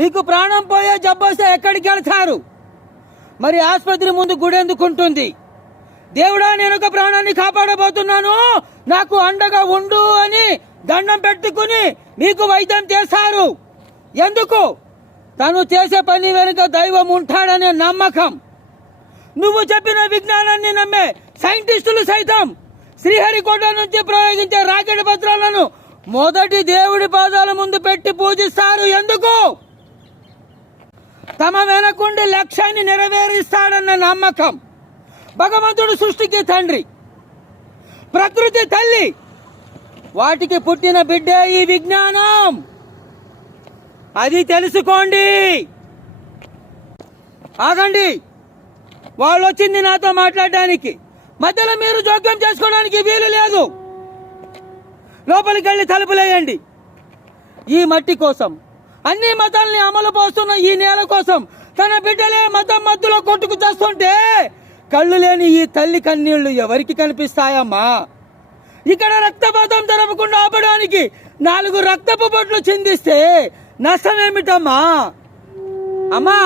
మీకు ప్రాణం పోయే జబ్బు వస్తే ఎక్కడికి వెళ్తారు? మరి ఆసుపత్రి ముందు గుడి ఎందుకుంటుంది? దేవుడా, నేను ఒక ప్రాణాన్ని కాపాడబోతున్నాను, నాకు అండగా ఉండు అని దండం పెట్టుకుని మీకు వైద్యం చేస్తారు. ఎందుకు? తను చేసే పని వెనుక దైవం ఉంటాడనే నమ్మకం. నువ్వు చెప్పిన విజ్ఞానాన్ని నమ్మే సైంటిస్టులు సైతం శ్రీహరికోట నుంచి ప్రయోగించే రాకెట్ పత్రాలను మొదటి దేవుడి పాదాల ముందు పెట్టి పూజిస్తారు. ఎందుకు? తమ వెనకుండి లక్ష్యాన్ని నెరవేరుస్తాడన్న నమ్మకం. భగవంతుడు సృష్టికి తండ్రి, ప్రకృతి తల్లి, వాటికి పుట్టిన బిడ్డే ఈ విజ్ఞానం. అది తెలుసుకోండి. ఆగండి, వాళ్ళు వచ్చింది నాతో మాట్లాడడానికి. మధ్యలో మీరు జోక్యం చేసుకోవడానికి వీలు లేదు. లోపలికి వెళ్ళి తలుపులేయండి. ఈ మట్టి కోసం, అన్ని మతాల్ని అమలు పోస్తున్న ఈ నేల కోసం తన బిడ్డలే మతం మధ్యలో కొట్టుకు చేస్తుంటే కళ్ళు లేని ఈ తల్లి కన్నీళ్లు ఎవరికి కనిపిస్తాయమ్మా? ఇక్కడ రక్తపాతం జరగకుండా ఆపడానికి 4 రక్తపు బొట్లు చిందిస్తే నష్టమేమిటమ్మా? అమ్మా,